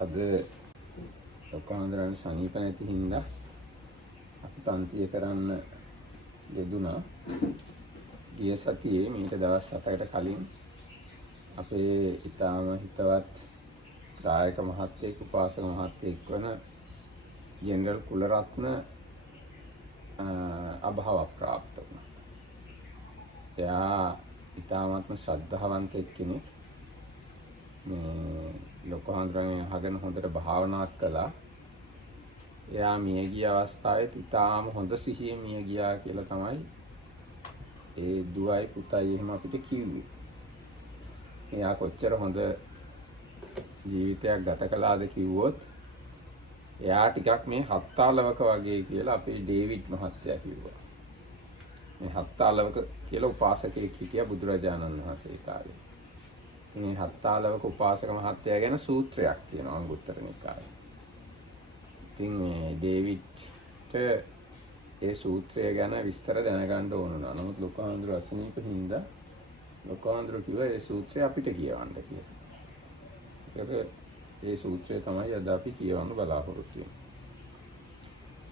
අද ලොකහාඳුරන් සනීප නැති හින්දා අපි පන්තිය කරන්න යෙදුණා. ගිය සතියේ මීට දවස් 7කට කලින් අපේ ඊටාම හිතවත් දායක මහත්තයෙක් උපාසක මහත්තයෙක් වන ජෙනරල් කුලරත්න අභාව ප්‍රාප්ත වුණා. එයා ඊටාමත්ම ශ්‍රද්ධාවන්ත කෙනෙක්. මේ ලොකහාඳුරන් අහගෙන හොඳට භාවනා කළා. එයා මිය ගිය අවස්ථාවේ ඊටාම හොඳ සිහියේ මිය ගියා කියලා තමයි ඒ දුවයි පුතයි එහෙම අපිට කිව්වේ. එයා කොච්චර හොඳ ජීවිතයක් ගත කළාද කිව්වොත් එයා ටිකක් මේ හත්තාලවක වගේ කියලා අපේ ඩේවිඩ් මහත්තයා කිව්වා. මේ හත්තාලවක කියලා උපාසකයෙක් හිටියා බුදුරජාණන් වහන්සේ කාලේ. මේ හත්තාලවක උපාසක මහත්තයා ගැන සූත්‍රයක් තියෙනවා අංගුත්තර නිකායේ. ඉතින් මේ ඩේවිඩ්ට ඒ සූත්‍රය ගැන විස්තර දැනගන්න ඕන නෑ. නමුත් ලොකහාඳුර අසනීප හින්දා ලොකහාඳුර කිව්වා ඒ සූත්‍රය අපිට කියවන්න කියලා. ඒකට ඒ සූත්‍රය තමයි අද අපි කියවන්න බලාපොරොත්තු වෙන්නේ.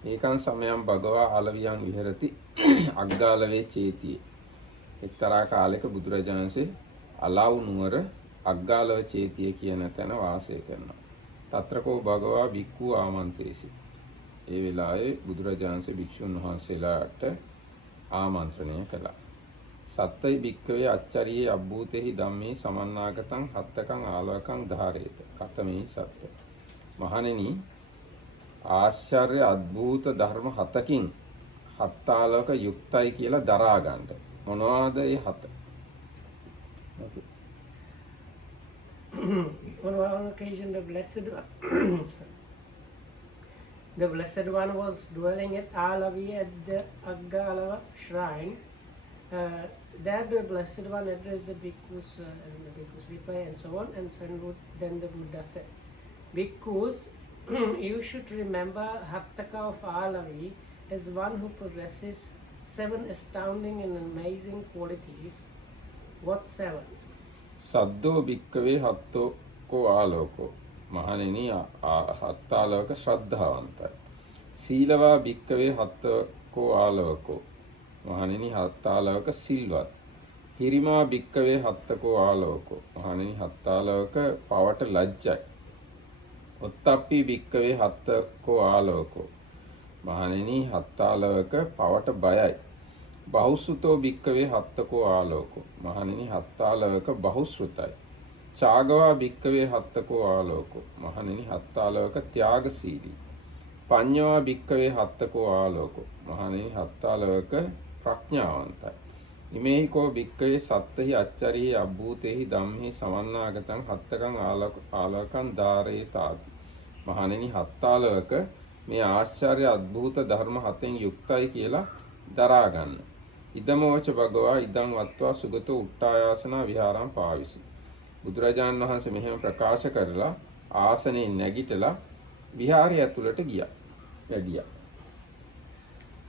ඒකන් සමයම් භගවා ආලවියන් විහෙරති අග්ගාලවේ චේතියේ. එක්තරා කාලයක බුදුරජාණන්සේ අලාව් නුවර අග්ගාලව චේතිය කියන තැන වාසය කරනවා. తත්‍රකෝ භගවා භික්ඛු ආමන්ත්‍රේසි. ඒ වෙලාවේ බුදුරජාණන්සේ භික්ෂුන් වහන්සේලාට ආමන්ත්‍රණය කළා. සත්තයි භික්ඛවේ අච්චරියේ අබ්බූතේහි ධම්මේ සමන්නාගතං හත්තකං ආලවකං ධාරේත. කතමේ සත්‍ය. මහණෙනි ආශ්චර්ය අద్භූත ධර්ම හතකින් හත්තාලවක යුක්තයි කියලා දරා ගන්න. මොනවාද ඒ හත? On one occasion, the Blessed One was dwelling at Alavi at the Aggalava shrine. There the Blessed One addressed the bhikkhus and the bhikkhus reply and so on. And then the Buddha said, "Bhikkhus, you should remember Hattaka of Alavi as one who possesses 7 astounding and amazing qualities." What 7? සද්දෝ භික්කවේ හත්තෝ කෝ ආලෝකෝ. මහණෙනි හත්තාලවක ශ්‍රද්ධාවන්තයි. සීලවා භික්කවේ හත්තකෝ ආලෝකෝ. මහණෙනි හත්තාලවක සිල්වත්. හිරිමා භික්කවේ හත්තකෝ ආලෝකෝ. මහණෙනි හත්තාලවක පවට ලැජ්ජයි. ඔත්තප්පි භික්කවේ හත්තකෝ ආලෝකෝ. මහණෙනි හත්තාලවක පවට බයයි. බහුසුතෝ භික්කවේ හත්තකෝ ආලෝකෝ. මහණෙනි හත්තාලවක බහුශ්‍රුතයි. චාගවා භික්කවේ හත්තකෝ ආලෝකෝ. මහණෙනි හත්තාලවක ත්‍යාගශීලී. පඤ්ඤවා භික්කවේ හත්තකෝ ආලෝකෝ. මහණෙනි හත්තාලවක ප්‍රඥාවන්තයි. ඉමේහිකෝ භික්කවේ සත්තහි අච්චරියේ අබ්බූතේහි ධම්මෙහි සමන්නාගතං හත්තකං ආලෝකං ධාරේතාති. මහණෙනි හත්තාලවක මේ ආශ්චර්ය අద్භූත ධර්ම හතෙන් යුක්තයි කියලා දරා ගන්න. ඉදමෝච භගවා ඉදං වත්වා සුගතෝ උට්ටායාසනා විහාරම් පාවිසි. බුදුරජාණන් වහන්සේ මෙහෙම ප්‍රකාශ කරලා ආසනේ නැගිටලා විහාරය ඇතුළට ගියා. වැඩියා.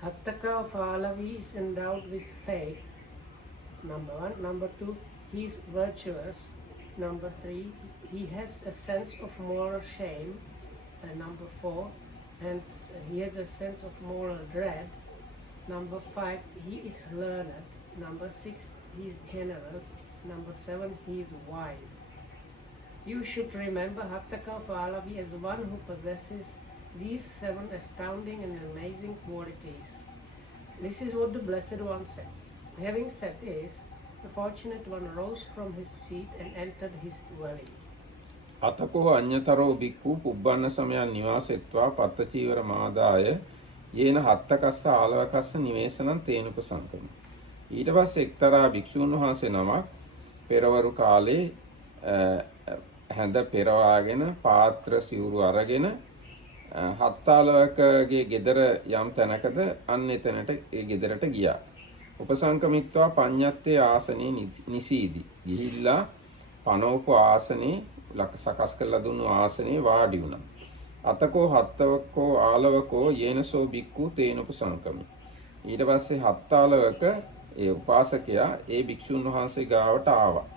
Hattaka of Alavi is endowed with faith. That's number 1. Number 2, he is virtuous. Number 3, he has a sense of moral shame. And number 4, and he has a sense of moral dread. Number 5, he is learned. Number 6, he is generous. Number 7, he is wise. You should remember Hattaka of Alavi as one who possesses these 7 astounding and amazing qualities. This is what the Blessed One said. Having said this, the fortunate one rose from his seat and entered his dwelling. අතකෝ අඤ්ඤතරෝ භික්ඛු පුබ්බන්න සමයන් නිවාසෙත්වා පත්තචීවර මාදාය යේන හත්තකස්ස ආලවකස්ස නිවේසනං තේනුප සංකම. ඊට පස්සේ එක්තරා භික්ෂුන් වහන්සේ නමක් පෙරවරු කාලේ හැඳ පෙරවාගෙන පාත්‍ර සිවුරු අරගෙන හත්තාලවකගේ ගෙදර යම් තැනකද අන්න එතනට ඒ ගෙදරට ගියා. උපසංකමිත්වා පඤ්ඤත්තේ ආසනේ නිසීදි. ගිහිල්ලා පනෝප ආසනේ සකස් කරලා දුන්නු ආසනේ වාඩි වුණා. අතකෝ හත්තවකෝ ආලවකෝ යේනසෝ බික්ඛු තේනප සංකමි. ඊට පස්සේ හත්තාලවක ඒ උපාසකයා ඒ භික්ෂුන් වහන්සේ ගාවට ආවා.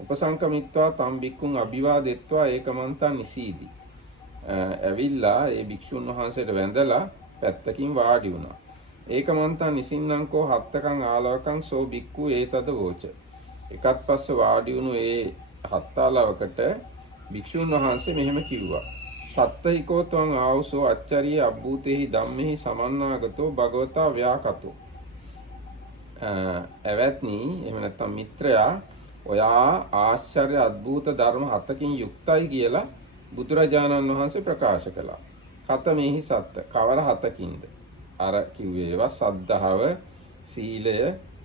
උපසංකමිත්වා තම් බික්ඛුන් අභිවාදෙත්වා ඒකමන්තා නිසීදි. ඇවිල්ලා ඒ භික්ෂුන් වහන්සේට වැඳලා පැත්තකින් වාඩි වුණා. ඒකමන්තා නිසින්නංකෝ හත්තකං ආලවකං සෝ භික්ඛු ඒතද වෝච. එකත් පස්ස වාඩි වුණු ඒ හත්තාලවකට භික්ෂුන් වහන්සේ මෙහෙම කිව්වා. සත්තහිකෝ ත්වං ආවුසෝ අච්චරිය අබ්බූතේහි ධම්මෙහි සමන්නාගතෝ භගවතා ව්‍යාකතෝ. එවත්නි එහෙම නැත්නම් මිත්‍රයා ඔයා ආශ්චර්ය අద్භූත ධර්ම හතකින් යුක්තයි කියලා බුදුරජාණන් වහන්සේ ප්‍රකාශ කළා. කතමෙහි සත්ත කවර හතකින්ද? අර කිව්වේවා සද්ධාව, සීලය,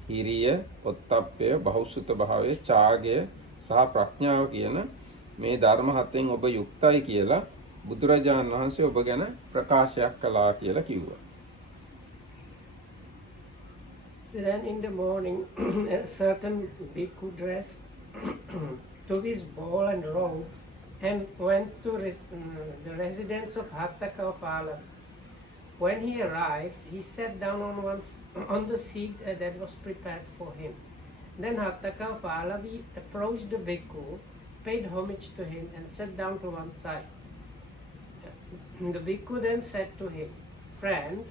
හිරිය, ඔත්තප්පය, බහුසුත භාවය, ඡාගය සහ ප්‍රඥාව කියන මේ ධර්ම හතෙන් ඔබ යුක්තයි කියලා බුදුරජාණන් වහන්සේ ඔබ ගැන ප්‍රකාශයක් කළා කියලා කිව්වා. Then in the morning, a certain bhikkhu dressed, took his bowl and robe, and went to the residence of Hattalwaka of Ala. When he arrived, he sat down on the seat that was prepared for him. Then Hattalwaka of Alavi approached the bhikkhu, paid homage to him, and sat down to one side. The bhikkhu then said to him, "Friend,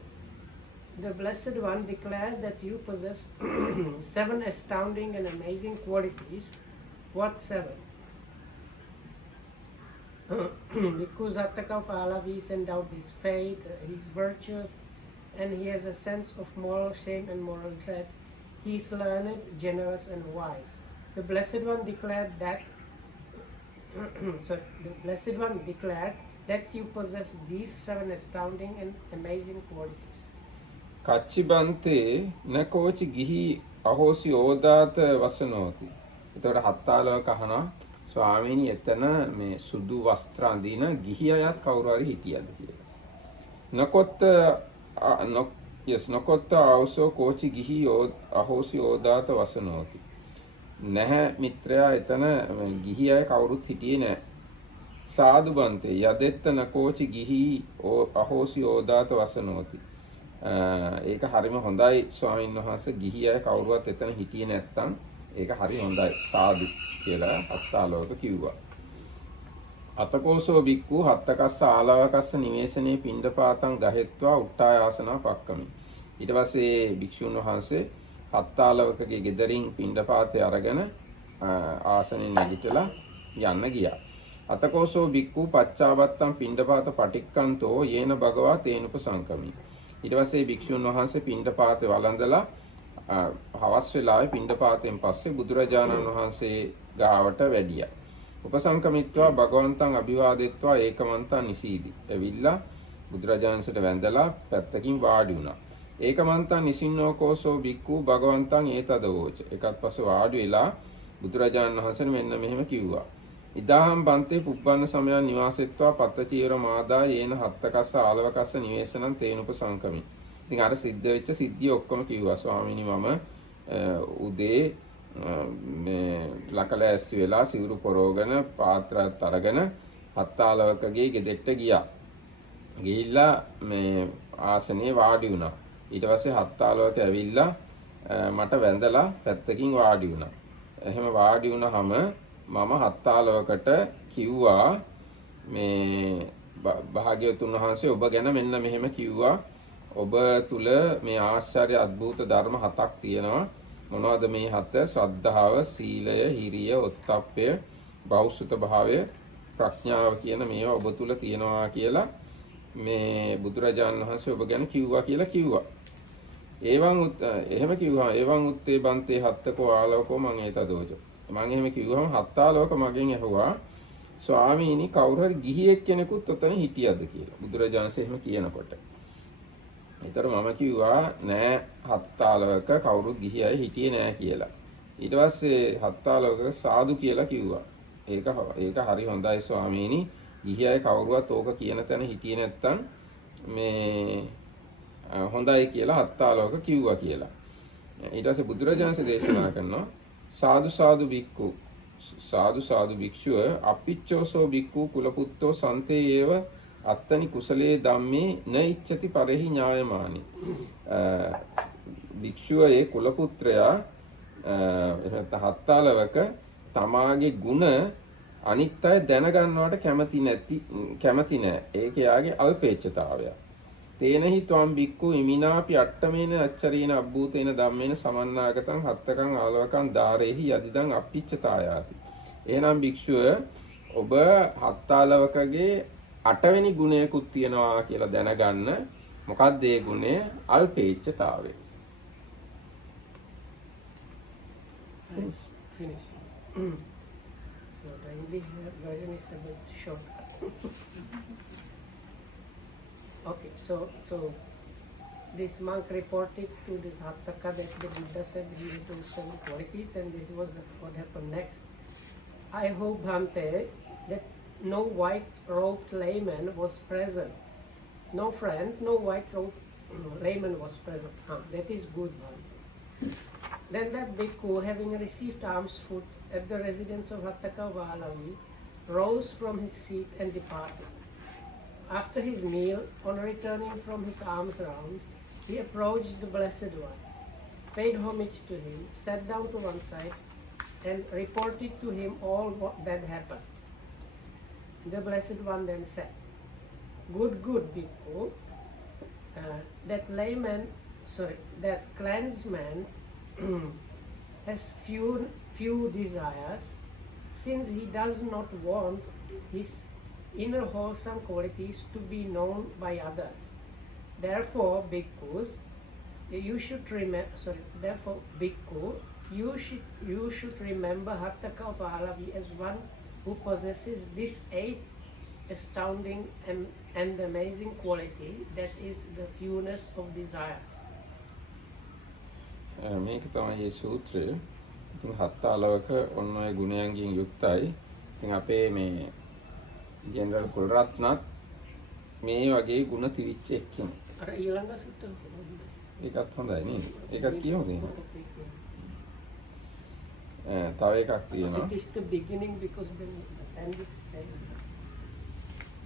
the Blessed One declared that you possess 7 astounding and amazing qualities. What 7? Bhikkhu Hattalwaka of Alavi sent out his faith, his virtues, and he has a sense of moral shame and moral dread. He is learned, generous, and wise. The Blessed One declared that you possess these 7 astounding and amazing qualities." කච්චිබන්තේ නකෝචි ගිහි අහෝසි ඕදාත වසනෝති. එතකොට හත්තාලවක අහනවා ස්වාමීනි එතන මේ සුදු වස්ත්‍ර අඳින ගිහි අයත් කවුරු හරි හිටියද කියලා. නකොත්ත ආවසෝ කෝචි ගිහි අහෝසි ඕදාත වසනෝති. නැහැ මිත්‍රයා එතන ගිහි අය කවුරුත් හිටියේ නැහැ. සාදු බන්තේ යදෙත්ත නකෝචි ගිහි අහෝසි ඕදාත වසනෝති. ඒක හරිම හොඳයි ස්වාමීන් වහන්සේ ගිහි අය කවුරුවත් එතන හිටියේ නැත්තම් ඒක හරි හොඳයි සාදු කියලා හත්තාලවක කිව්වා. අතකෝසෝ බික්කු හත්තකස්ස ආලවකස්ස නිවේශනේ පිණ්ඩපාතං ගහෙත්වා උට්ටායාසනා පක්කමි. ඊට පස්සේ භික්ෂුන් වහන්සේ හත්තාලවකගේ ගෙදරින් පිණ්ඩපාතේ අරගෙන ආසනෙන් නැගිටලා යන්න ගියා. අතකෝසෝ බික්කු පච්චාවත්තං පිණ්ඩපාත පටික්කන්තෝ යේන භගවා තේනුපසංකමි. ඊට පස්සේ භික්ෂුන් වහන්සේ පිණ්ඩපාතේ වළඳලා හවස් වෙලාවේ පිණ්ඩපාතයෙන් පස්සේ බුදුරජාණන් වහන්සේ ගාවට වැඩියා. උපසංකමිත්වා භගවන්තං අභිවාදෙත්වා ඒකමන්තං නිසීදි. එවිල්ලා බුදුරජාණන්සට වැඳලා පැත්තකින් වාඩි වුණා. ඒකමන්තං නිසින්නෝකෝසෝ බික්ඛු භගවන්තං ඒතද වෝච. එකත් පස්සේ වාඩි වෙලා බුදුරජාණන් වහන්සේ මෙන්න මෙහෙම කිව්වා. ඉදාහම් බන්තේ පුබ්බන්න සමයන් නිවාසෙත්වා පත්තචීවර මාදා යේන හත්තකස්ස ආලවකස්ස නිවේශනං තේනුපසංකමි. ඉතින් අර සිද්ධ වෙච්ච සිද්ධිය ඔක්කොම කිව්වා. ස්වාමීනි මම උදේ මේ ලකල ඇස්ති වෙලා සිවුරු පොරවගෙන පාත්‍රات අරගෙන හත්තාලවකගේ ගෙදෙට්ට ගියා. ගිහිල්ලා මේ ආසනේ වාඩි වුණා. ඊට පස්සේ හත්තාලවක ඇවිල්ලා මට වැඳලා පැත්තකින් වාඩි වුණා. එහෙම වාඩි වුණාම මම හත්තාලවකට කිව්වා මේ භාග්‍යවතුන් වහන්සේ ඔබ ගැන මෙන්න මෙහෙම කිව්වා. ඔබ තුල මේ ආශ්චර්ය අద్භූත ධර්ම 7ක් තියෙනවා. මොනවද මේ 7? ශ්‍රද්ධාව, සීලය, හිරිය, ඔත්තප්පය, බෞසුත භාවය, ප්‍රඥාව කියන මේවා ඔබ තුල තියෙනවා කියලා මේ බුදුරජාණන් වහන්සේ ඔබ ගැන කිව්වා කියලා කිව්වා. එහෙම කිව්වා. එවං උත්තේ බන්තේ හත්තකෝ ආලවකෝ මං ඒතදෝච. මං එහෙම කිව්වම හත්තාලවක මගෙන් ඇහුවා ස්වාමීනි කවුරු හරි ගිහියෙක් කෙනෙකුත් ඔතන හිටියද කියලා. බුදුරජාණන් වහන්සේ එහෙම කියනකොට. ඊතර මම කිව්වා නෑ හත්තාලවක කවුරුත් ගිහි අය හිටියේ නෑ කියලා. ඊට පස්සේ හත්තාලවක සාදු කියලා කිව්වා. ඒක හරි හොඳයි ස්වාමීනි. ගිහි අය කවුරුවත් ඕක කියන තැන හිටියේ නැත්තම් මේ හොඳයි කියලා හත්තාලවක කිව්වා කියලා. ඊට පස්සේ බුදුරජාණන් දේශනා කරනවා සාදු සාදු බික්කු සාදු සාදු භික්ෂුව අපිච්චෝසෝ බික්කු කුලපුත්තෝ සන්තේ ඒව අත්තනි කුසලයේ ධම්මේ න ඉච්ඡති පරෙහි ඥායමානි. භික්ෂුවයේ කුලපුත්‍රයා හත්තාලවක තමාගේ ගුණ අනිත් අය දැනගන්නවට කැමති නෑ. ඒක යාගේ අල්පේච්ඡතාවය. තේනහි ත්වම් බික්කු ඉමිනාපි අට්ඨමේන අච්චරීන අබ්බූතේන ධම්මේන සමන්නාගතං හත්තකං ආලවකං ධාරේහි යදිදං අප්පිච්ඡතායාති. එහෙනම් භික්ෂුව ඔබ හත්තාලවකගේ 8 වෙනි ගුණයකුත් තියනවා කියලා දැනගන්න. මොකක්ද ඒ ගුණය? අල්පේච්ඡතාවය. Finish. So the English version is a bit short. Okay, so this monk reported to this Hattaka that the Buddha said he had those 7 qualities, and this was what happened next. I hope, Bhante, that no white-robed layman was present. No friend, no white-robed layman was present. That is good, Bhante. Then that bhikkhu, having received alms food at the residence of Hattaka Valavi, rose from his seat and departed. After his meal, on returning from his alms round, he approached the Blessed One, paid homage to him, sat down to one side, and reported to him all that happened. The Blessed One then said, Good, bhikkhu, that clansman has few desires, since he does not want his inner wholesome qualities to be known by others. Therefore, bhikkhus, you should remember Hattaka Valavi as one who possesses this 8th astounding and amazing quality, that is the fewness of desires. මේක තමයි මේ සූත්‍රය. ඉතින් හත්තාලවක ඔන්න ඔය ගුණයන්ගෙන් යුක්තයි. ඉතින් අපේ මේ ජෙනරල් කුලරත්නත් මේ වගේ ගුණ තිරිච්ච එක්කෙනෙක්. අර ඊළඟ සූත්‍රය ඒකත් හොඳයි නේද? ඒකත් කියමුද? තව එකක් තියෙනවා. It is the beginning because the end is same.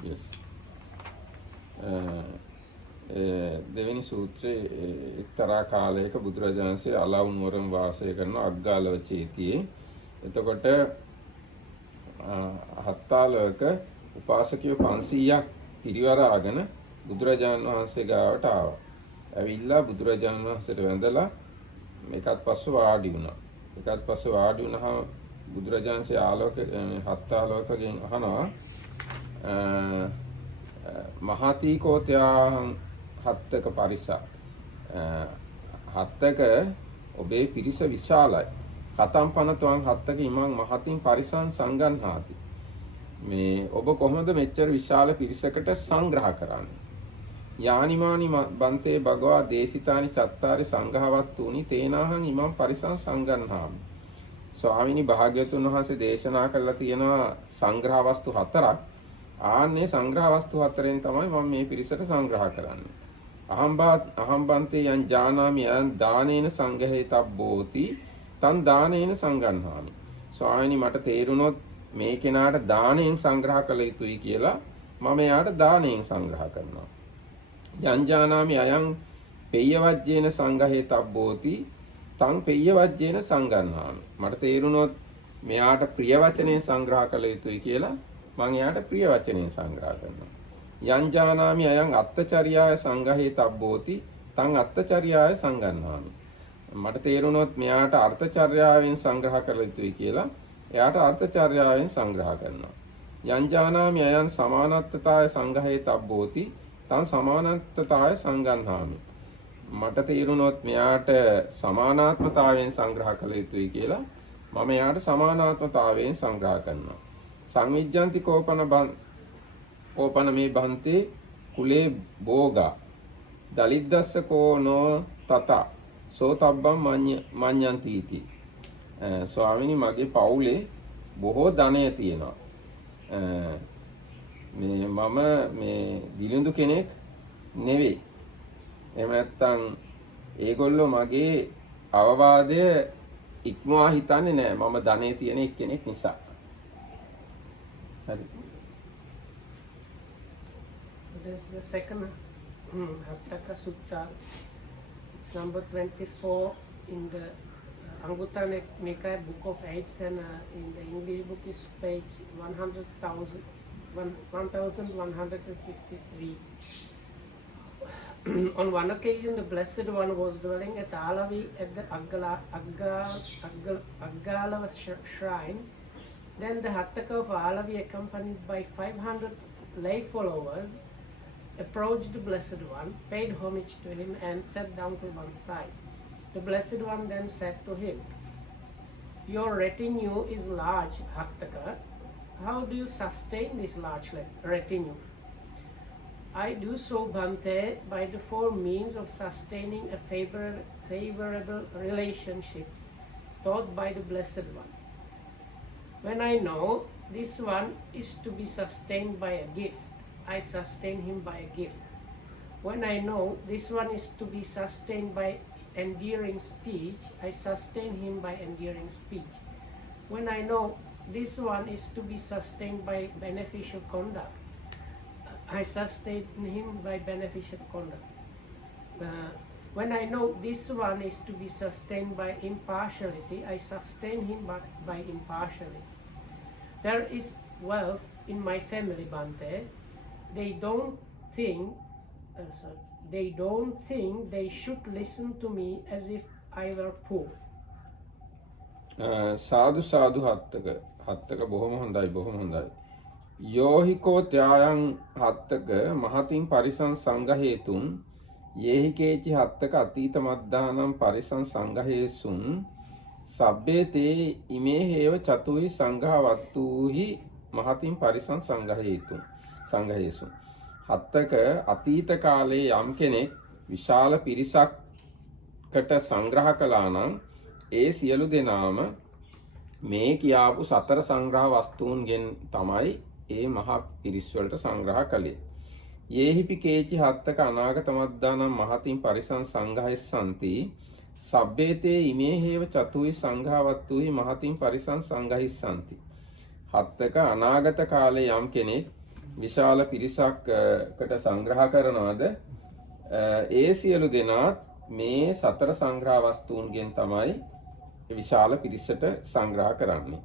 Yes. දෙවෙනි සූත්‍රයේ එක්තරා කාලයක බුදුරජාණන් වහන්සේ අලව් නුවරම වාසය කරන අග්ගාලව චේතියේ. එතකොට හත්තාලවක උපාසකයෝ 500ක් පිරිවරාගෙන බුදුරජාණන් වහන්සේ ගාවට ආවා. ඇවිල්ලා බුදුරජාණන් වහන්සේට වැඳලා එකත් පස්සේ වාඩි වුණා. එකත් පස්සේ වාඩි වුණාම බුදුරජාණන් වහන්සේ හත්තාලවකගෙන් අහනවා මහති කෝත්‍යාහං හත්තක පරිසා. හත්තක ඔබේ පිරිස විශාලයි. කතම් පනතුන් හත්තක ඉමං මහතින් පරිසං සංගන්හාති. මේ ඔබ කොහොමද මෙච්චර විශාල පිරිසකට සංග්‍රහ කරන්නේ? යානිමානි බන්තේ භගවා දේශිතානි චත්තාරි සංඝවත්තුනි තේනාහං ඉමං පරිසං සංගන්හාමි. ස්වාමිනී භාග්‍යවතුන් වහන්සේ දේශනා කළා තියෙනවා සංග්‍රහ වස්තු 4ක්. ආන්නේ සංග්‍රහ වස්තු 4ෙන් තමයි මම මේ පිරිසට සංග්‍රහ කරන්නේ. අහම්බන්තේ යං ජානාමි යං දානේන සංඝහේතබ්බෝති තං දානේන සංගන්හාමි. ස්වාමිනී මට තේරුණොත් මේ කෙනාට දාණයෙන් සංග්‍රහ කළ යුතුයි කියලා මම එයාට දාණයෙන් සංග්‍රහ කරනවා. යං ජානාමි අයං පෙය්‍යවජ්ජේන සංඝහේතබ්බෝති තං පෙය්‍යවජ්ජේන සංගන්හාමි. මට තේරුණොත් මෙයාට ප්‍රිය වචනයෙන් සංග්‍රහ කළ යුතුයි කියලා මම එයාට ප්‍රිය වචනයෙන් සංග්‍රහ කරනවා. යං ජානාමි අයං අත්තචර්යාය සංඝහේතබ්බෝති තං අත්තචර්යාය සංගන්හාමි. මට තේරුණොත් මෙයාට අර්ථචර්යාවෙන් සංග්‍රහ කළ යුතුයි කියලා එයාට අර්ථචර්යාවෙන් සංග්‍රහ කරනවා. යං ජානාමි අයං සමානත්තතාය සංඝහේතබ්බෝති තං සමානත්තතාය සංගන්හාමි. මට තේරුණොත් මෙයාට සමානාත්මතාවයෙන් සංග්‍රහ කළ යුතුයි කියලා මම එයාට සමානාත්මතාවයෙන් සංග්‍රහ කරනවා. සංවිජ්ජන්ති කෝපන මේ බන්තේ කුලේ භෝගා දලිද්දස්ස කෝනෝ තත සෝතබ්බම් මඤ්ඤන්ති इति. ස්වාමිනී මගේ පවුලේ බොහෝ ධනය තියෙනවා. මම මේ දිලිඳු කෙනෙක් නෙවෙයි. එහෙම නැත්නම් ඒගොල්ලෝ මගේ අවවාදය ඉක්මවා හිතන්නේ නැහැ. මම ධනෙ තියෙන එක්කෙනෙක් නිසා. හරි. There's the second Hattaka Sutta. It's number 24 in the Anguttara Nikaya Book of Eights, and in the English book is page 1153. On one occasion, the Blessed One was dwelling at Alavi at the Aggalava shrine. Then the Hattaka of Alavi, accompanied by 500 lay followers, approached the Blessed One, paid homage to him, and sat down to one side. The Blessed One then said to him, "Your retinue is large, Hattaka. How do you sustain this large retinue?" "I do so, Bhante, by the four means of sustaining a favorable relationship taught by the Blessed One. When I know this one is to be sustained by a gift, I sustain him by a gift. When I know this one is to be sustained by endearing speech, I sustain him by endearing speech. When I know this one is to be sustained by beneficial conduct, I sustain him by beneficial conduct. When I know this one is to be sustained by impartiality, I sustain him by impartiality. There is wealth in my family, Bhante. They don't think they should listen to me as if I were poor." සාදු සාදු හත්තක බොහොම හොඳයි. යෝහිකෝ ත්‍යායන් හත්තක මහතින් පරිසං සංඝහේතුන් යේහිකේචි හත්තක අතීත මද්දානම් පරිසං සංඝහේසුන් සබ්බේ තේ ඉමේ හේව චතුහි සංඝවත්තුහි මහතින් පරිසං සංඝහේසුන් හත්තක අතීත කාලයේ යම් කෙනෙක් විශාල පිරිසක්කට සංග්‍රහ කළා නම් ඒ සියලු දෙනාම මේ කියාපු සතර සංග්‍රහ වස්තුන්ගෙන් තමයි ඒ මහා පිරිස් වලට සංග්‍රහ කළේ. යේහිපි කේචි හත්තක අනාගත මද්දානම් මහතින් පරිසං සංඝහිස්සanti සබ්බේතේ ඉමේ හේව චතුහි සංඝවත්තුහි මහතින් පරිසං සංඝහිස්සanti. හත්තක අනාගත කාලේ යම් කෙනෙක් විශාල පිරිසක්කට සංග්‍රහ කරනවාද ඒ සියලු දෙනාත් මේ සතර සංග්‍රහ වස්තුන්ගෙන් තමයි විශාල පිරිසට සංග්‍රහ කරන්නේ.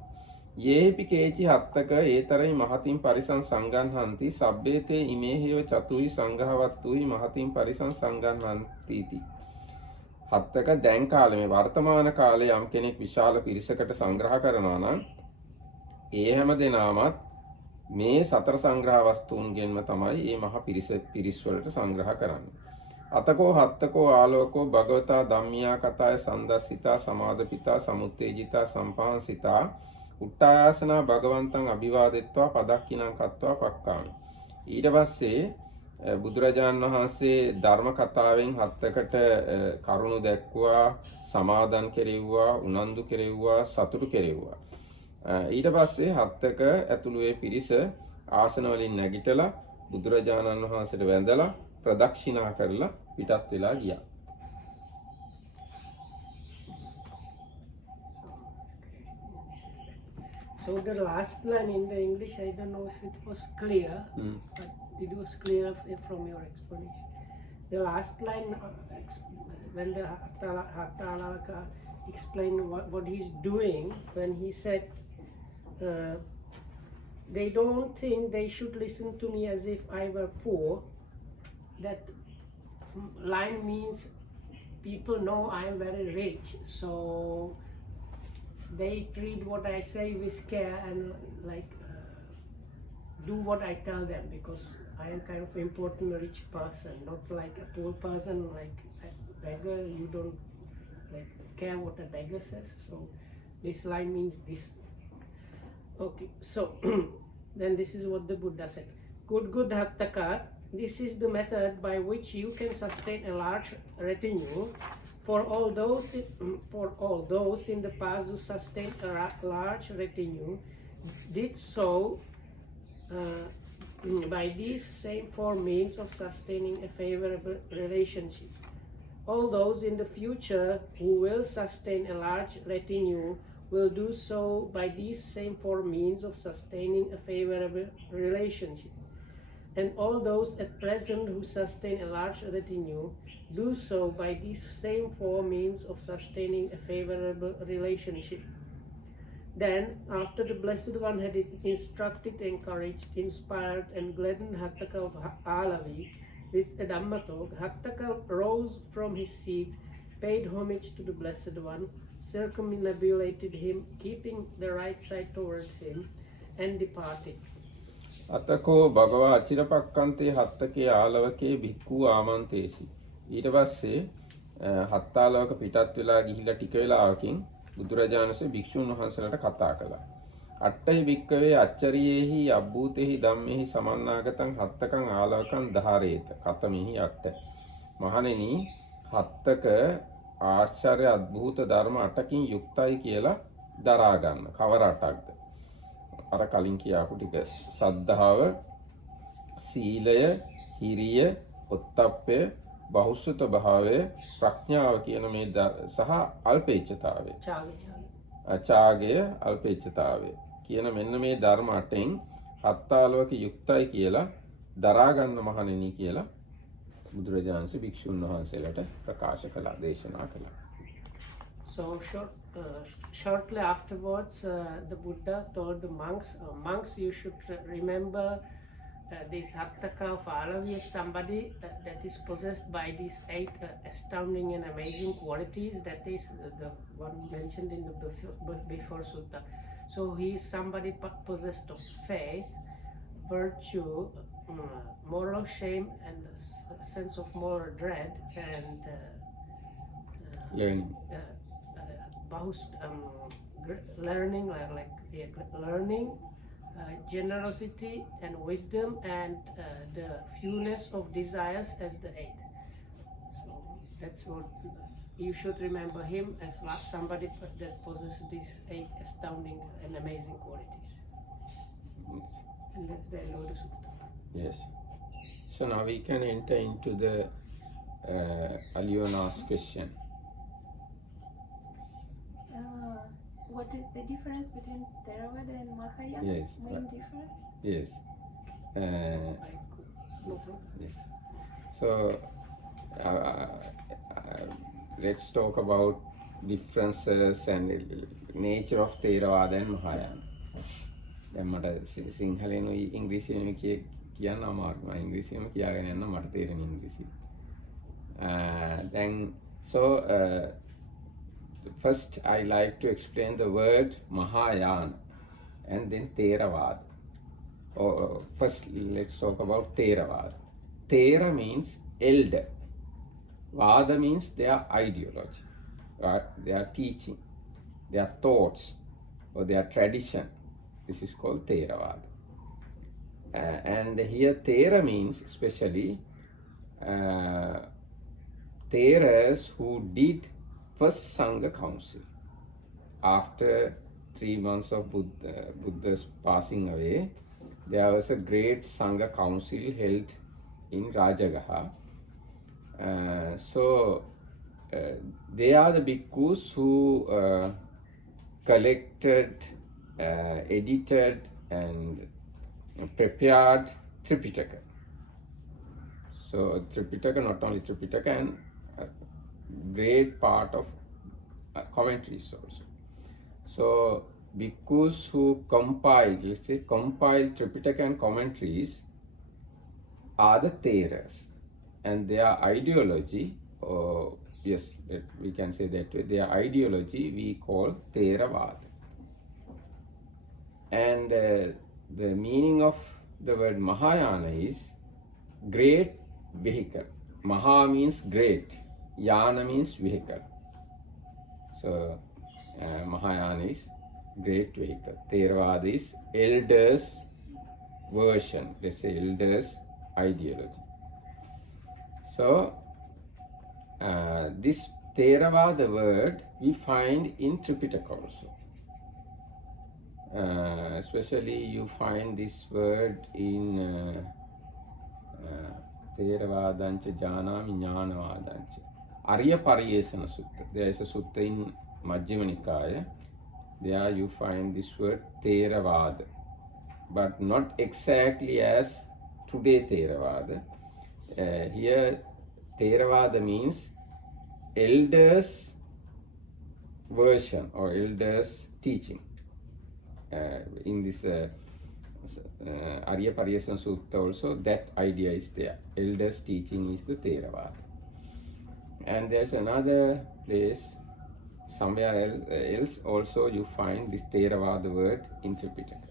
යේහිපි කේචි හත්තක ඒතරයි මහතින් පරිසං සංගන්හන්ති සබ්බේතේ ඉමේ හේව චතුහි සංඝවත්තුහි මහතින් පරිසං සංගන්හන්ති ති. හත්තක දැන් කාලේ මේ වර්තමාන කාලේ යම් කෙනෙක් විශාල පිරිසකට සංග්‍රහ කරනවා නම් ඒ හැම දෙනාමත් මේ සතර සංග්‍රහ වස්තුන්ගෙන්ම තමයි මේ මහා පිරිස් වලට සංග්‍රහ කරන්නේ. අතකෝ හත්තකෝ ආලෝකෝ භගවතා ධම්මියා කතාය සන්දස්සිතා සමාදපිතා සමුත්තේජිතා සම්පාංසිතා උට්ටායාසනා භගවන්තං අභිවාදෙත්වා පදක්කිනං කତ୍වා පක්කාමි. ඊට පස්සේ බුදුරජාණන් වහන්සේ ධර්ම කතාවෙන් හත්තකට කරුණු දැක්වුවා, සමාදන් කෙරෙව්වා, උනන්දු කෙරෙව්වා, සතුටු කෙරෙව්වා. ඊට පස්සේ හත්තක ඇතුළු ඒ පිරිස ආසන වලින් නැගිටලා බුදුරජාණන් වහන්සේට වැඳලා ප්‍රදක්ෂිනා කරලා පිටත් වෙලා ගියා. So the last line in the English, I don't know if it was clear, but it was clear from your explanation. The last line, when the Hattalwaka explained what he's doing, when he said, they don't think they should listen to me as if I were poor. That line means people know I am very rich, so they treat what I say with care and do what I tell them, because I am kind of important rich person, not like a poor person, like a beggar. You don't care what a beggar says. So this line means this. Okay, so then this is what the Buddha said. Good Hattaka, this is the method by which you can sustain a large retinue. For all those in the past who sustained a large retinue did so by these same four means of sustaining a favorable relationship. All those in the future who will sustain a large retinue will do so by these same four means of sustaining a favorable relationship. and all those at present who sustain a large retinue do so by these same four means of sustaining a favorable relationship. Then, after the Blessed One had instructed, encouraged, inspired, and gladdened Hattaka of Alavi with a Dhamma talk, Hattaka rose from his seat, paid homage to the Blessed One, circumambulated him, keeping the right side toward him, and departed. අතකෝ භගවා අචිරපක්කන්තේ හත්තකේ ආලවකේ භික්ඛු ආමන්තේසි. ඊට පස්සේ හත්තාලවක පිටත් වෙලා ගිහිල්ලා ටික වෙලාවකින් බුදුරජාණන් වහන්සේ භික්ෂුන් වහන්සේලාට කතා කළා. අට්ඨහි භික්ඛවේ අච්චරියේහි අබ්බූතේහි ධම්මේහි සමන්නාගතං හත්තකං ආලවකං ධාරේත. කතමෙහි අට්ඨ. මහණෙනි හත්තක ආශ්චර්ය අద్භූත ධර්ම 8කින් යුක්තයි කියලා දරා ගන්න. කවර 8ක්ද? අර කලින් කියාපු ටික සද්ධාව, සීලය, හිරිය, ඔත්තප්පය, බහුසුත භාවය, ප්‍රඥාව කියන මේ සහ අල්පේච්ඡතාවය. අචාගය, අල්පේච්ඡතාවය කියන මෙන්න මේ ධර්ම 8න් හත්තාලවක යුක්තයි කියලා දරා ගන්න මහණෙනි කියලා බුදුරජාණන් වහන්සේ භික්ෂුන් වහන්සේලාට ප්‍රකාශ කළා, දේශනා කළා. So shortly afterwards, the Buddha told the monks, you should remember this Hattaka of Alavi is somebody that is possessed by these 8 astounding and amazing qualities. That is the one mentioned in the before sutta. So he is somebody possessed of faith, virtue, moral shame, and a sense of moral dread, and learning. Learning, learning, generosity and wisdom, and the fewness of desires as the 8. So that's what you should remember him as somebody that possesses these 8 astounding and amazing qualities. And that's the end of the sutta. Yes. So now we can enter into the Aliona's question. What is the difference between Theravada and Mahayana? Yes. Main difference? Yes. Yes. So let's talk about differences and nature of Theravada and Mahayana. දැන් මට සිංහලෙන් ඉංග්‍රීසියෙන් කියන්න අමාරුයි. මම ඉංග්‍රීසියෙන් කියාගෙන යන්න මට තේරෙන ඉංග්‍රීසි. Then first I like to explain the word Mahayana and then Theravada. First let's talk about Theravada. Thera means elder. Vada means their ideology, their teaching, their thoughts or their tradition. This is called Theravada. And here Thera means especially Theras who did first Sangha Council. After 3 months of Buddha's passing away, there was a great Sangha Council held in Rajagaha. They are the bhikkhus who collected, edited and prepared Tripitaka. So Tripitaka, not only Tripitaka, and a great part of commentaries also. So bhikkhus who compiled, let's say compiled Tripitaka and commentaries are the Theras, and their ideology, yes, we can say that way, their ideology we call Theravada. And the meaning of the word Mahayana is great vehicle. Maha means great, Yana means vehicle. So Mahayana is great vehicle. Theravada is elders version, let's say elders ideology. So this Theravada word we find in Tripitaka also. Especially you find this word in Theravādaṃca Jānāmi Ñānavādaṃca. Arya Pariyesana Sutta. There is a sutta in Majjhima Nikaya. There you find this word Theravada, but not exactly as today Theravada. Here Theravada means elders version or elders teaching. In this Arya Pariyasana Sutta also that idea is there. Elders teaching is the Theravada. And there's another place, somewhere else also you find this Theravada word in Tripitaka.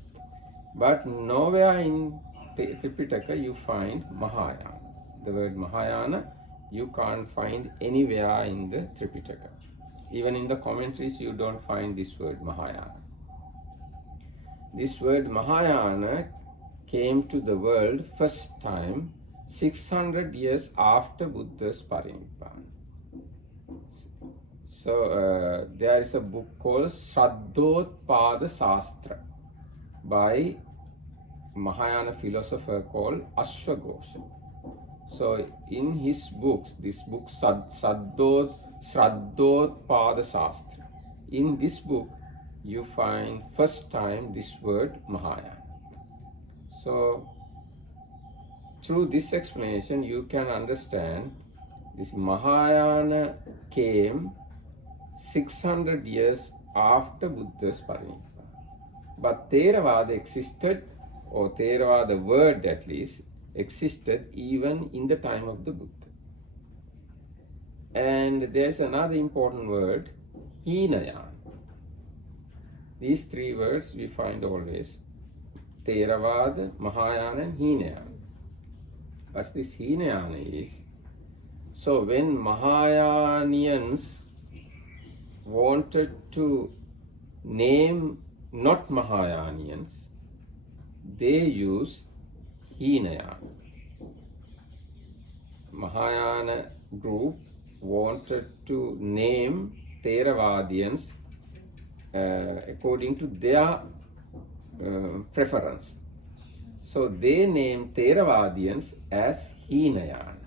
But nowhere in Tripitaka you find Mahayana. The word Mahayana you can't find anywhere in the Tripitaka. Even in the commentaries you don't find this word Mahayana. This word Mahayana came to the world first time 600 years after Buddha's Parinibbana. So there is a book called Shraddhopada Sastra by Mahayana philosopher called Ashwagosha. So in his books, this book Shraddhopada Sastra, in this book you find first time this word Mahayana. So through this explanation you can understand this Mahayana came 600 years after Buddha's Parinibbana. But Theravada existed, or Theravada word at least, existed even in the time of the Buddha. And there's another important word, Hinayana. These three words we find always, Theravada, Mahayana and Hinayana. What this Hinayana is, so when Mahayanians wanted to name not Mahayanians, they use Hinayana. Mahayana group wanted to name Theravadians according to their preference. So they named Theravadians as Hinayana.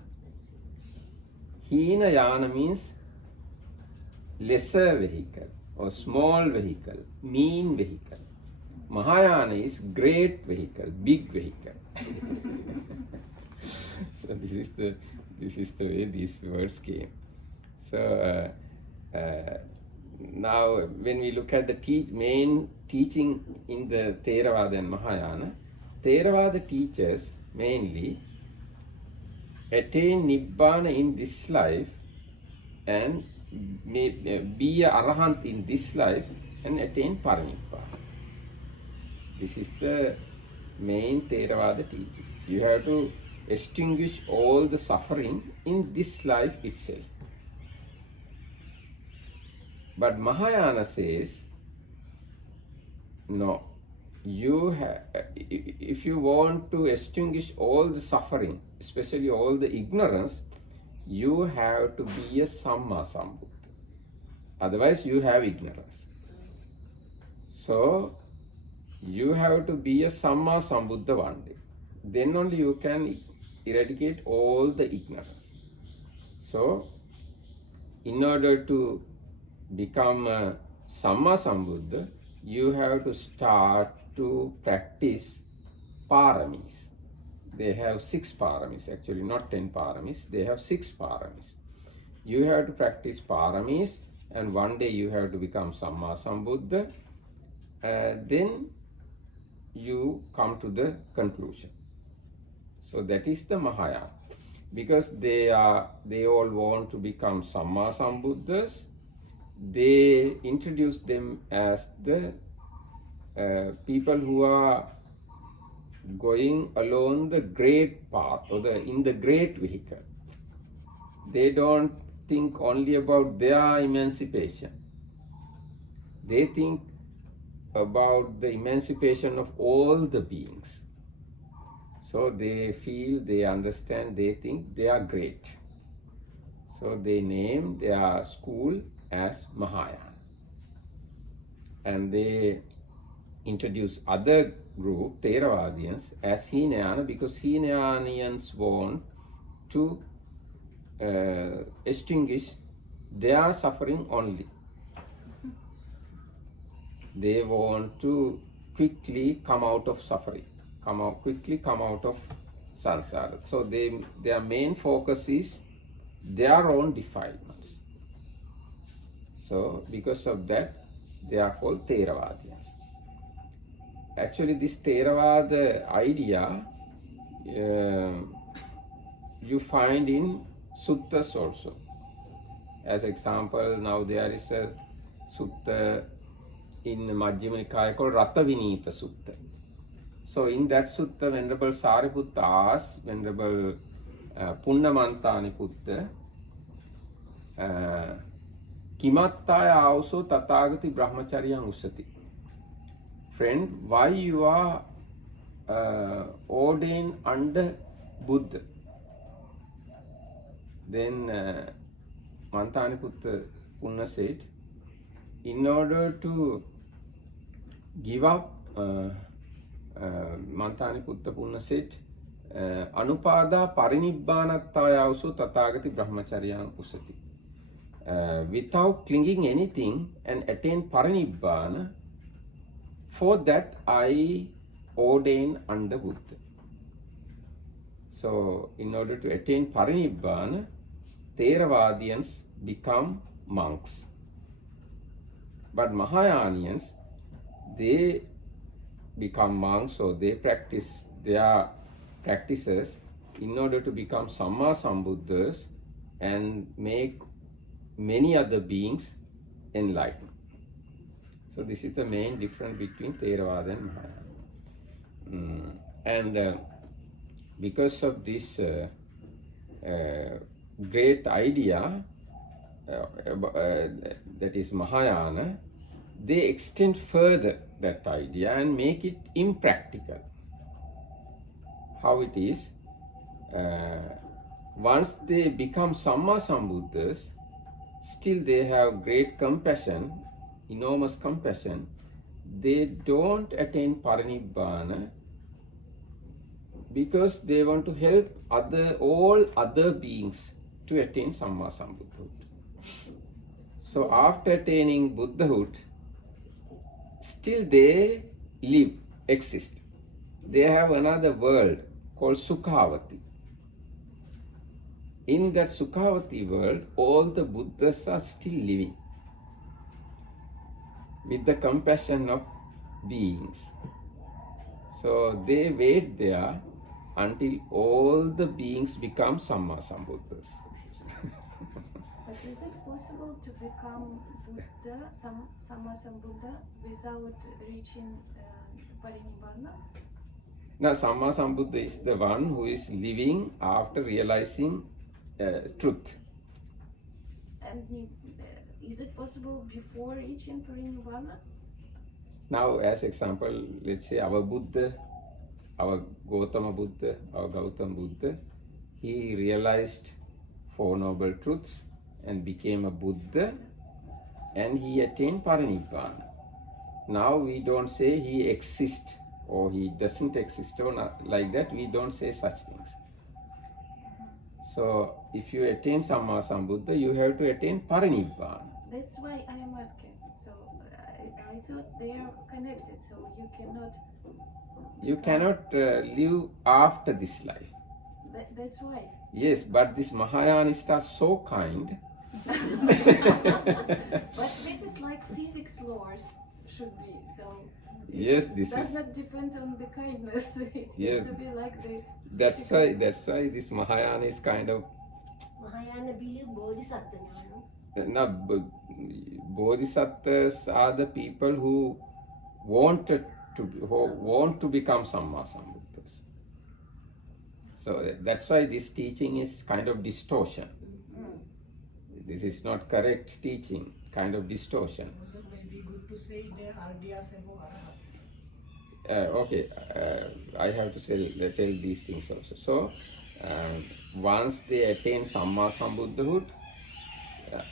Hinayana means lesser vehicle or small vehicle, mean vehicle. Mahayana is great vehicle, big vehicle. So this is the way these words came. So now when we look at the main teaching in the Theravada and Mahayana, Theravada teaches mainly attain Nibbana in this life and be a Arahant in this life and attain Parinibbana. This is the main Theravada teaching. You have to extinguish all the suffering in this life itself. But Mahayana says, no, if you want to extinguish all the suffering, especially all the ignorance, you have to be a Samma Sambuddha. Otherwise you have ignorance. So you have to be a Samma Sambuddha one day. Then only you can eradicate all the ignorance. So in order to become a Samma Sambuddha, you have to start to practice paramis. They have 6 paramis, actually not 10 paramis, they have 6 paramis. You have to practice paramis and one day you have to become Samma Sambuddha. Then you come to the conclusion. So that is the Mahayana. Because they all want to become Samma Sambuddhas, they introduce them as the people who are going along the great path or in the great vehicle. They don't think only about their emancipation. They think about the emancipation of all the beings. So they feel, they understand, they think they are great. So they name their school as Mahayana. And they introduce other group, Theravadians, as Hinayana, because Hinayanians want to extinguish their suffering only. They want to quickly come out of suffering, quickly come out of samsara. So their main focus is their own defilements. So because of that, they are called Theravadians. Actually, this Theravada idea you find in suttas also. As example, now there is a sutta in Majjhima Nikaya called Ratavinita Sutta. So in that sutta, Venerable Sariputta asked Venerable Punnamantani Putta, Kimattaya also Tathagati Brahmacharyam Usati. Friend, why you are ordained under Buddha? Then Mantani Putta Punna said, in order to give up, Mantani Putta Punna said, Anupada Parinibbanattaya also Tathagati Brahmacharyam Usati. Without clinging anything and attain Parinibbana, for that I ordain under Buddha. So, in order to attain Parinibbana, Theravadians become monks. But Mahayanians, they become monks, or they practice their practices in order to become Samma Sambuddhas and make many other beings enlightened. So this is the main difference between Theravada and Mahayana. And because of this great idea, that is Mahayana, they extend further that idea and make it impractical. How it is? Once they become Samma Sambuddhas, still they have great compassion, enormous compassion. They don't attain Parinibbana because they want to help all other beings to attain Samma Sambuddhahood. So after attaining Buddhahood, still they live, exist. They have another world called Sukhavati. In that Sukhavati world, all the Buddhas are still living with the compassion of beings. So they wait there until all the beings become Samma Sambuddhas. But is it possible to become Buddha, Samma Sambuddha, without reaching Parinibbana? Now, Samma Sambuddha is the one who is living after realizing truth. And is it possible before reaching Parinibbana? Now, as example, let's say our Buddha, our Gautama Buddha, our Gautama Buddha, he realized Four Noble Truths and became a Buddha, and he attained Parinibbana. Now we don't say he exists or he doesn't exist or not like that. We don't say such things. So if you attain Samma Sambuddha, you have to attain Parinibbana. That's why I am asking. So I thought they are connected, so you cannot live after this life. That's why. Yes, but these Mahayanists are so kind. But this is like physics laws should be. So yes, this does is. not depend on the kindness. It Yes. needs to be like the. That's why this Mahayana is kind of. Mahayana believe Bodhisattva. Now, Bodhisattvas are the people who want to become Samma Sambuddhas. So that's why this teaching is kind of distortion. This is not correct teaching, kind of distortion. Also, it will be good to say the ideas about arahats. Okay, I have to tell these things also. So, once they attain Samma Sambuddhahood,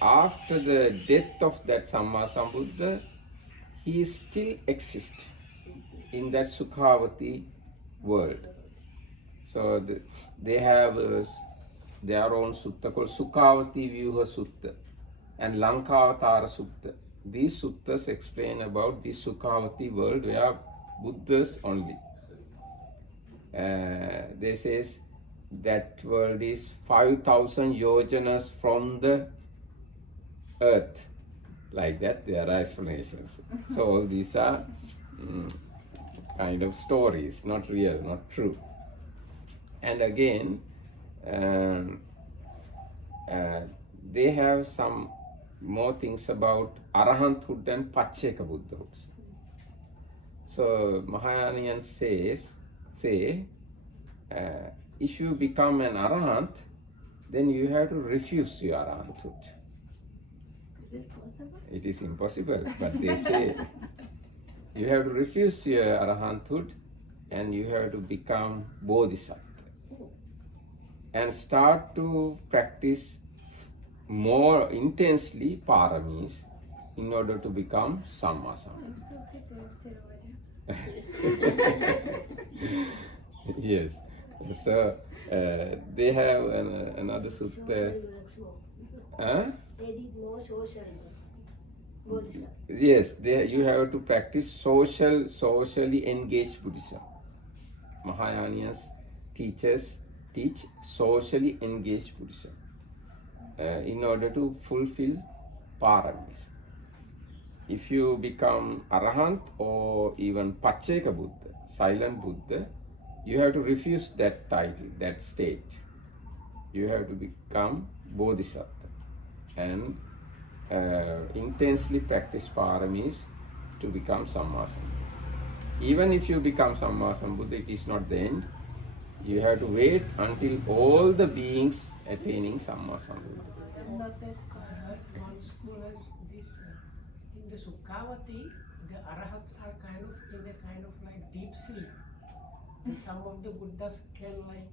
after the death of that Samma Sambuddha, he still exists in that Sukhavati world. So they have their own sutta called Sukhavati Vyuha Sutta and Lankavatara Sutta. These suttas explain about the Sukhavati world where Buddhas only they says that world is 5,000 yojanas from the earth. Like that, there are explanations. So all these are kind of stories, not real, not true. And again, they have some more things about Arahanthood and Pacceka Buddhahood. So Mahayanians say, if you become an Arahant, then you have to refuse your Arahanthood. Is it possible? It is impossible, but they say you have to refuse your Arahanthood and you have to become Bodhisattva and start to practice more intensely paramis in order to become Sammasambuddha. I'm so happy with Theravada. Yes. So they have another sutta. Huh? They did no social Bodhisattva. Yes, you have to practice socially engaged Buddhism. Mahayanians teach socially engaged Buddhism in order to fulfill paramis. If you become Arahant or even Pacceka Buddha, silent Buddha, you have to refuse that title, that state. You have to become Bodhisattva and intensely practice paramis to become Sammasambuddha. Even if you become Sammasambuddha, it is not the end. You have to wait until all the beings attaining Sammasambuddha. Not that One school has this, in the Sukhavati, the Arahats are kind of in a kind of like deep sleep. And some of the Buddhas can like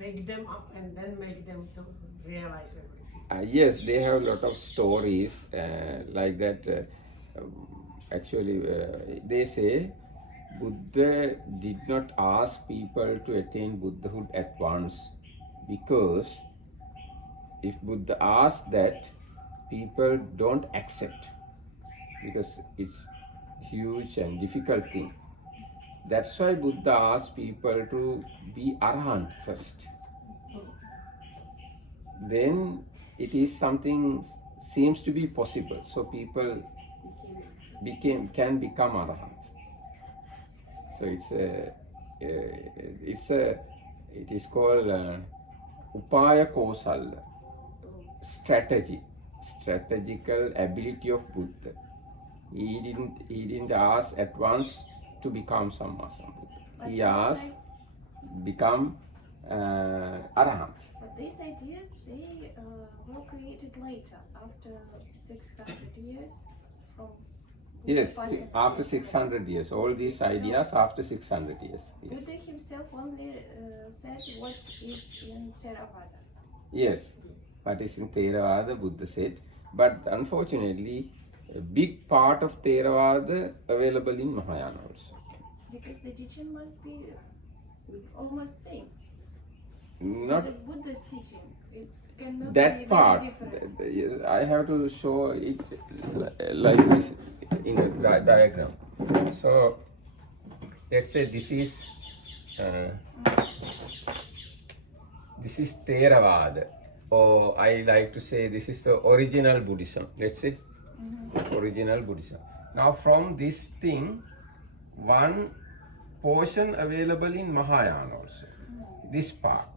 wake them up and then make them to realize everything. Yes, they have a lot of stories like that. Actually, they say Buddha did not ask people to attain Buddhahood at once, because if Buddha asked that, people don't accept, because it's huge and difficult thing. That's why Buddha asked people to be Arahant first. Then it is something seems to be possible, so people can become Arahants. So it is called Upaya Kosala, strategical ability of Buddha. He didn't ask at once to become Sammasambuddha. He asked become Arahants. But these ideas, they were created later, after 600 years from Yes, Buddha's after time. 600 years. All these ideas after 600 years. Yes. Buddha himself only said what is in Theravada. Yes, what is in Theravada, Buddha said. But unfortunately, a big part of Theravada available in Mahayana also. Because the teaching must be almost same. Not Because Buddha's teaching, it cannot be that very part. different. I have to show it like this in a diagram. So let's say this is Theravada, or I like to say this is the original Buddhism. Let's say original Buddhism. Now from this thing, one portion available in Mahayana also. This part.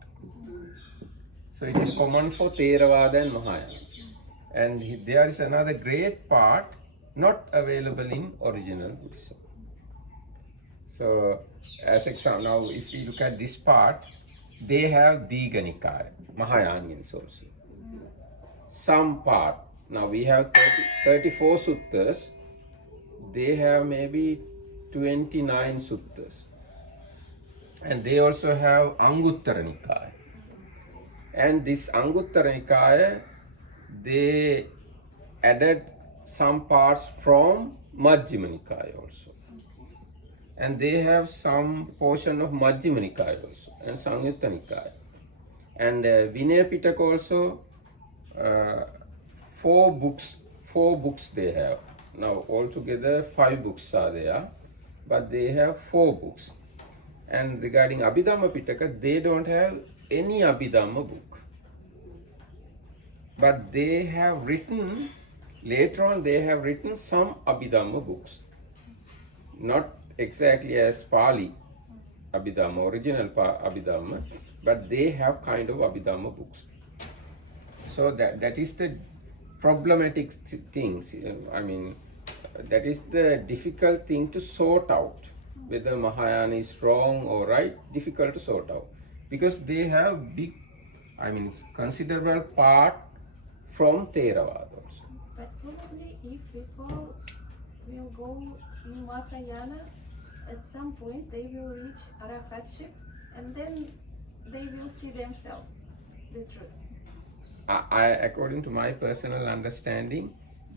So it is common for Theravada and Mahayana. And there is another great part not available in original Buddhism. So as example, now if you look at this part, they have Digha Nikaya, Mahayanians also. Some part, now we have 34 suttas, they have maybe 29 suttas. And they also have Anguttara Nikaya. And this Anguttara Nikaya, they added some parts from Majjhima Nikaya also. And they have some portion of Majjhima Nikaya also, and Samyutta Nikaya. And Vinaya Pitaka also, 4 books they have. Now altogether 5 books are there, but they have 4 books. And regarding Abhidhamma Pitaka, they don't have any Abhidhamma book. But they have written, later on they have written some Abhidhamma books. Not exactly as Pali Abhidhamma, original Abhidhamma, but they have kind of Abhidhamma books. So that is the problematic things. I mean, that is the difficult thing to sort out. Whether Mahayana is wrong or right, difficult to sort out. Because they have big, I mean, considerable part from Theravada also. But probably if people will go in Mahayana, at some point they will reach arahatship, and then they will see themselves, the truth. According to my personal understanding,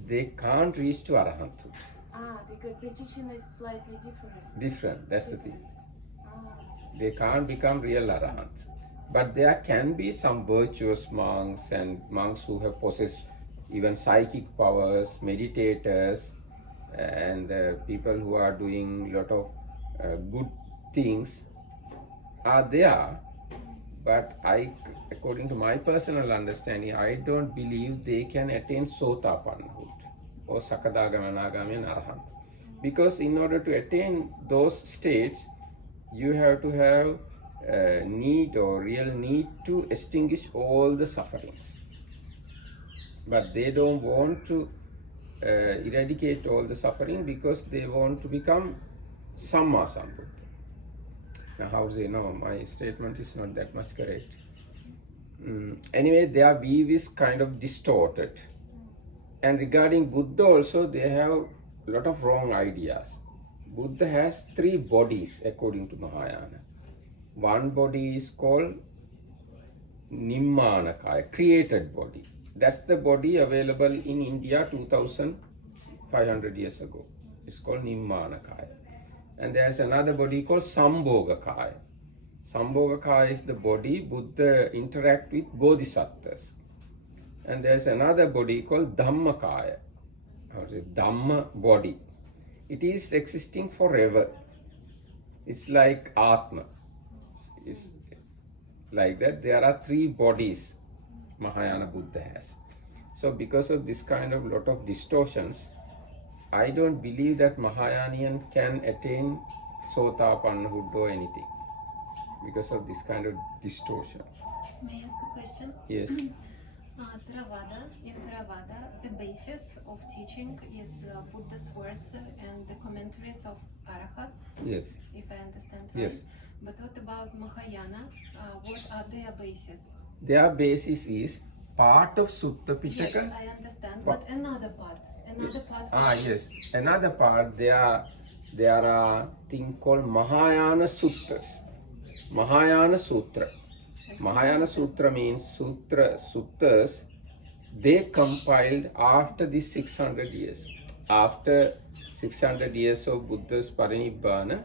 they can't reach to Arahanthood. Because the teaching is slightly different. Different, that's the thing. Ah. They can't become real Arahants. But there can be some virtuous monks and monks who have possessed even psychic powers, meditators, and people who are doing a lot of good things are there. But according to my personal understanding, I don't believe they can attain Sotapannahood or Sakadagamanagamya and Arahant. Because in order to attain those states, you have to have need or real need to extinguish all the sufferings. But they don't want to eradicate all the suffering because they want to become Samma Sambuddha. Now, how do they know? My statement is not that much correct. Anyway, their view is kind of distorted. And regarding Buddha also, they have a lot of wrong ideas. Buddha has 3 bodies according to Mahayana. One body is called Nimmanakaya, created body. That's the body available in India 2500 years ago. It's called Nimmanakaya. And there's another body called Sambhogakaya. Sambhogakaya is the body Buddha interact with bodhisattvas. And there's another body called Dhammakaya, Dhamma body. It is existing forever. It's like Atma. It's like that. There are 3 bodies Mahayana Buddha has. So because of this kind of lot of distortions, I don't believe that Mahayanian can attain Sotapannahood or anything because of this kind of distortion. May I ask a question? Yes. Theravada, in Theravada, the basis of teaching is Buddha's words and the commentaries of Arahats, Yes. if I understand right. Yes. But what about Mahayana? What are their bases? Their basis is part of Sutta Yes, Pitaka. I understand, but another part. Yes. Another part, there are thing called Mahayana Sutras. Mahayana Sutra. Mahayana Sutra means sutras. They compiled after this 600 years. After 600 years of Buddha's Parinibbana,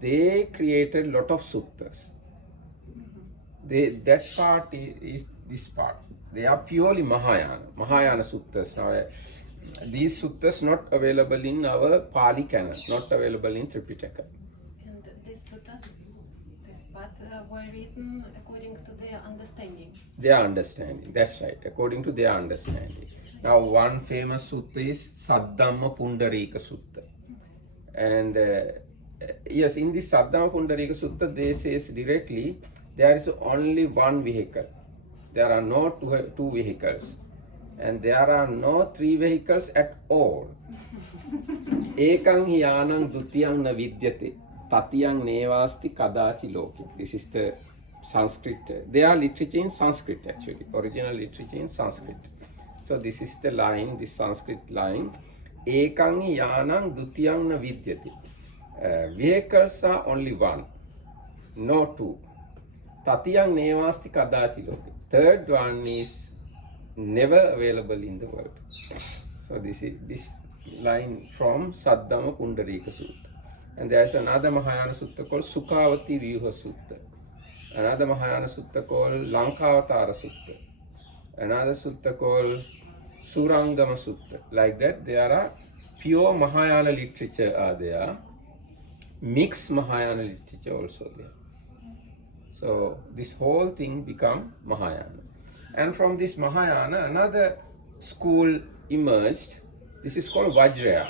they created a lot of sutras. That part is this part. They are purely Mahayana sutras. Now, these sutras not available in our Pali canon, not available in Tripitaka. And these suttas, this part were written according to their understanding. Their understanding, that's right, according to their understanding. Now, one famous sutta is Saddhamma Pundarika Sutta. And yes, in this Saddhamma Pundarika Sutta, they says directly, there is only one vehicle. There are no two vehicles. And there are no 3 vehicles at all. Ekang hi anang dutiyang na vidyate, tatiyang nevasti kadachi loke. This is the Sanskrit. They are literature in Sanskrit actually, original literature in Sanskrit. So this is the line, this Sanskrit line. Ekang hi anang dutiyang na vidyate. Vehicles are only one, no 2. Tatiyang nevasti kadachi loke. Third one is never available in the world. So this is this line from Saddhamma Pundarika Sutta. And there's another Mahayana Sutta called Sukhavati Vyuha Sutta. Another Mahayana Sutta called Lankavatara Sutta. Another Sutta called Surangama Sutta. Like that, there are pure Mahayana literature are there. mixed Mahayana literature also there. So this whole thing become Mahayana. And from this Mahayana, another school emerged. This is called Vajraya.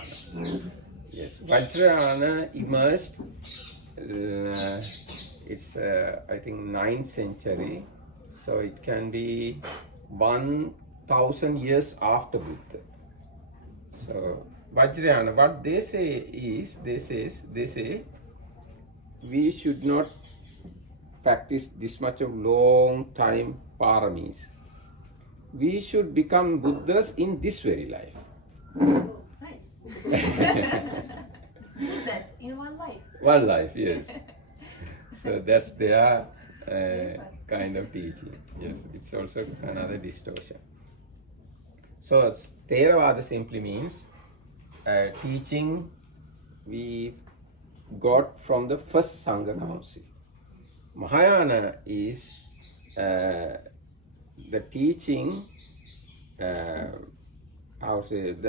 Yes, Vajrayana emerged. It's I think 9th century, so it can be 1,000 years after Buddha. So Vajrayana, what they say is, they say we should not practice this much of long time paramis. We should become Buddhas in this very life. Nice. Buddhas in one life. One life, yes. So that's their kind of teaching. Yes, it's also another distortion. So Theravada simply means teaching we got from the first Sangha Council. Mahayana is the teaching, the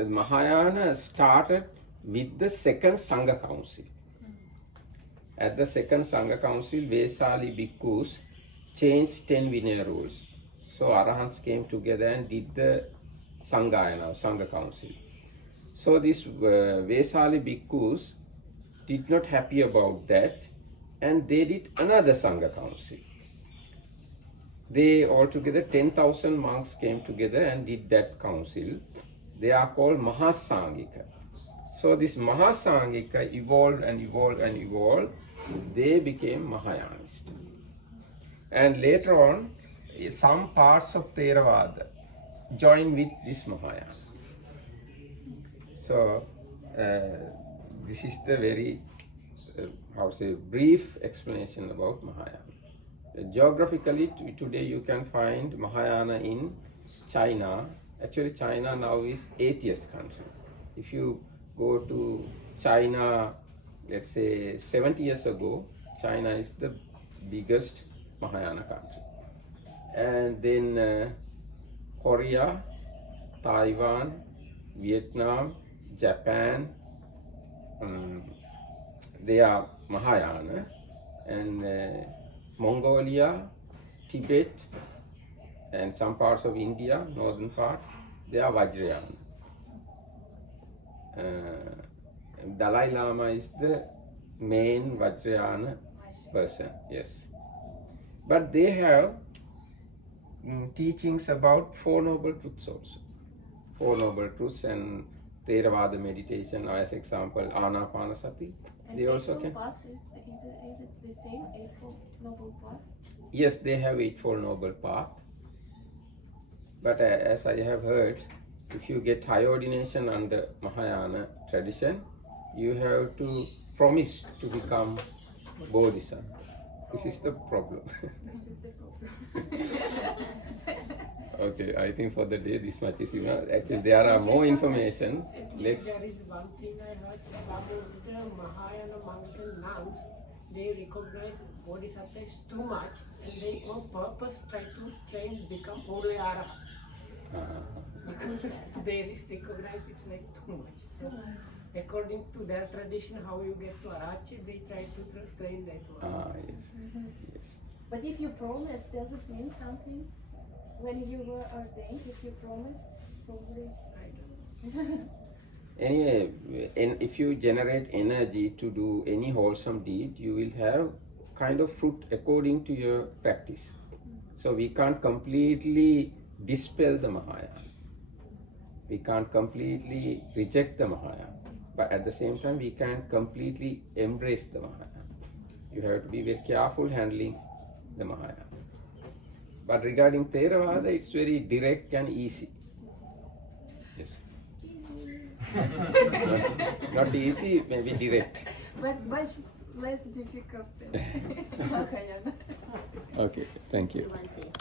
Mahayana started with the second Sangha Council. At the second Sangha Council, Vesali Bhikkhus changed 10 Vinaya rules. So Arahants came together and did the Sanghayana, Sangha Council. So this Vesali Bhikkhus did not happy about that, and they did another Sangha Council. They altogether 10,000 monks came together and did that council. They are called Mahasangika. So this Mahasangika evolved and evolved and evolved. They became Mahayanist. And later on, some parts of Theravada joined with this Mahayana. So this is the very, brief explanation about Mahayana. Geographically, today you can find Mahayana in China. Actually, China now is atheist country. If you go to China, let's say 70 years ago, China is the biggest Mahayana country. And then Korea, Taiwan, Vietnam, Japan, they are Mahayana. And Mongolia, Tibet, and some parts of India, northern part, they are Vajrayana. Dalai Lama is the main Vajrayana person, yes. But they have teachings about Four Noble Truths also. Four Noble Truths and Theravada meditation, as example, Anapanasati. And They also Eightfold can. Path, is it the same, Eightfold Noble Path? Yes, they have Eightfold Noble Path. But as I have heard, if you get high ordination under Mahayana tradition, you have to promise to become Bodhisattva. This is the problem. This is the problem. Okay, I think for the day this much is enough. Actually, there are more information. Let's. There is one thing I heard, some of the Mahayana monks and nuns, they recognize Bodhisattvas too much and they on purpose try to train become only Arahats. Because they recognize it's like too much. So according to their tradition, how you get to Arachi, they try to train that one. Yes. Yes. But if you promise, does it mean something? When you were ordained, if you promise, probably. I don't know. Anyway, if you generate energy to do any wholesome deed, you will have kind of fruit according to your practice. So we can't completely dispel the Mahayana. We can't completely reject the Mahayana. But at the same time, we can't completely embrace the Mahayana. You have to be very careful handling the Mahayana. But regarding Theravada, it's very direct and easy. Yes. Not easy, maybe direct. But much less difficult than Mahayana. Okay, thank you. One thing.